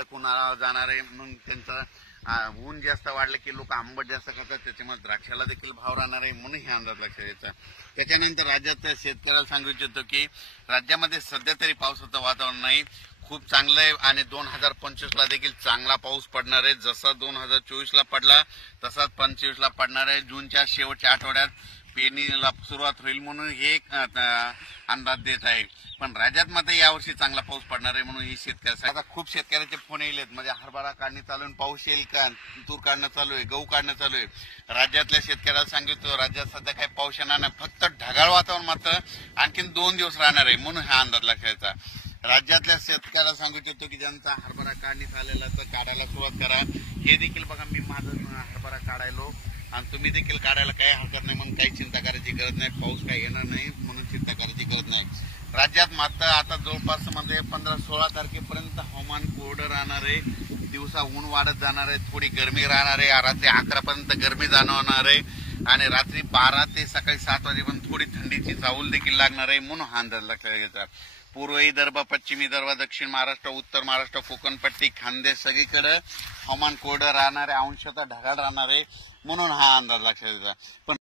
कुणाला जाणार आहे म्हणून त्यांचा ऊन जास्त वाढलं की लोक आंबट जास्त खातात, त्याच्यामुळे द्राक्षाला देखील भाव राहणार आहे म्हणून हे अंदाज लक्षात यायचा। त्याच्यानंतर राज्यात शेतकऱ्याला सांगू इच्छितो की राज्यामध्ये सध्या तरी पावसाचं वातावरण नाही, खूप चांगलं आहे आणि 2025 ला देखील चांगला पाऊस पडणार आहे। जसा 2024 ला पडला तसाच 25 ला पडणार आहे। जूनच्या शेवटच्या आठवड्यात पेरणीला सुरुवात होईल म्हणून हे अंदाज देत आहे। पण राज्यात मात्र यावर्षी चांगला पाऊस पडणार आहे म्हणून ही शेतकऱ्यासाठी आता खूप शेतकऱ्याचे फोन येलेत, म्हणजे हरभरा काढणी चालू आहे, पाऊस येईल का, तूर काढणं चालू आहे, गहू काढणं चालू आहे। राज्यातल्या शेतकऱ्याला सांगितलं राज्यात सध्या काही पाऊस येणार नाही, फक्त ढगाळ वातावरण मात्र आणखीन 2 दिवस राहणार आहे म्हणून हा अंदाज लक्षायचा। राज्यातल्या शेतकऱ्याला सांगू इच्छितो की ज्यांचा हरभरा काढणी झालेला तर काढायला सुरुवात करा। हे देखील बघा, मी माझं हरभरा काढायलो आणि तुम्ही देखील काढायला काही हरकत नाही म्हणून काही चिंता करायची गरज नाही, पाऊस काही येणार नाही म्हणून चिंता करायची गरज नाही। राज्यात मात्र आता जवळपास 15-16 तारखेपर्यंत हवामान कोरडं राहणार आहे, दिवसा ऊन वाढत जाणार आहे, थोडी गरमी राहणार आहे, रात्री 11 पर्यंत गरमी जाणवणार आहे आणि रात्री 12 ते सकाळी 7 वाजेपर्यंत थोडी थंडीची चाहूल देखील लागणार आहे म्हणून हा अंदाज लक्षात घ्यायचा। पूर्व विदर्भ, पश्चिम विदर्भ, दक्षिण महाराष्ट्र, उत्तर महाराष्ट्र, कोकणपट्टी, खानदेश सगळीकडे हवामान कोरडं राहणार आहे, अंशतः ढगाळ राहणार आहे म्हणून हा अंदाज लक्षात घ्यायचा। पण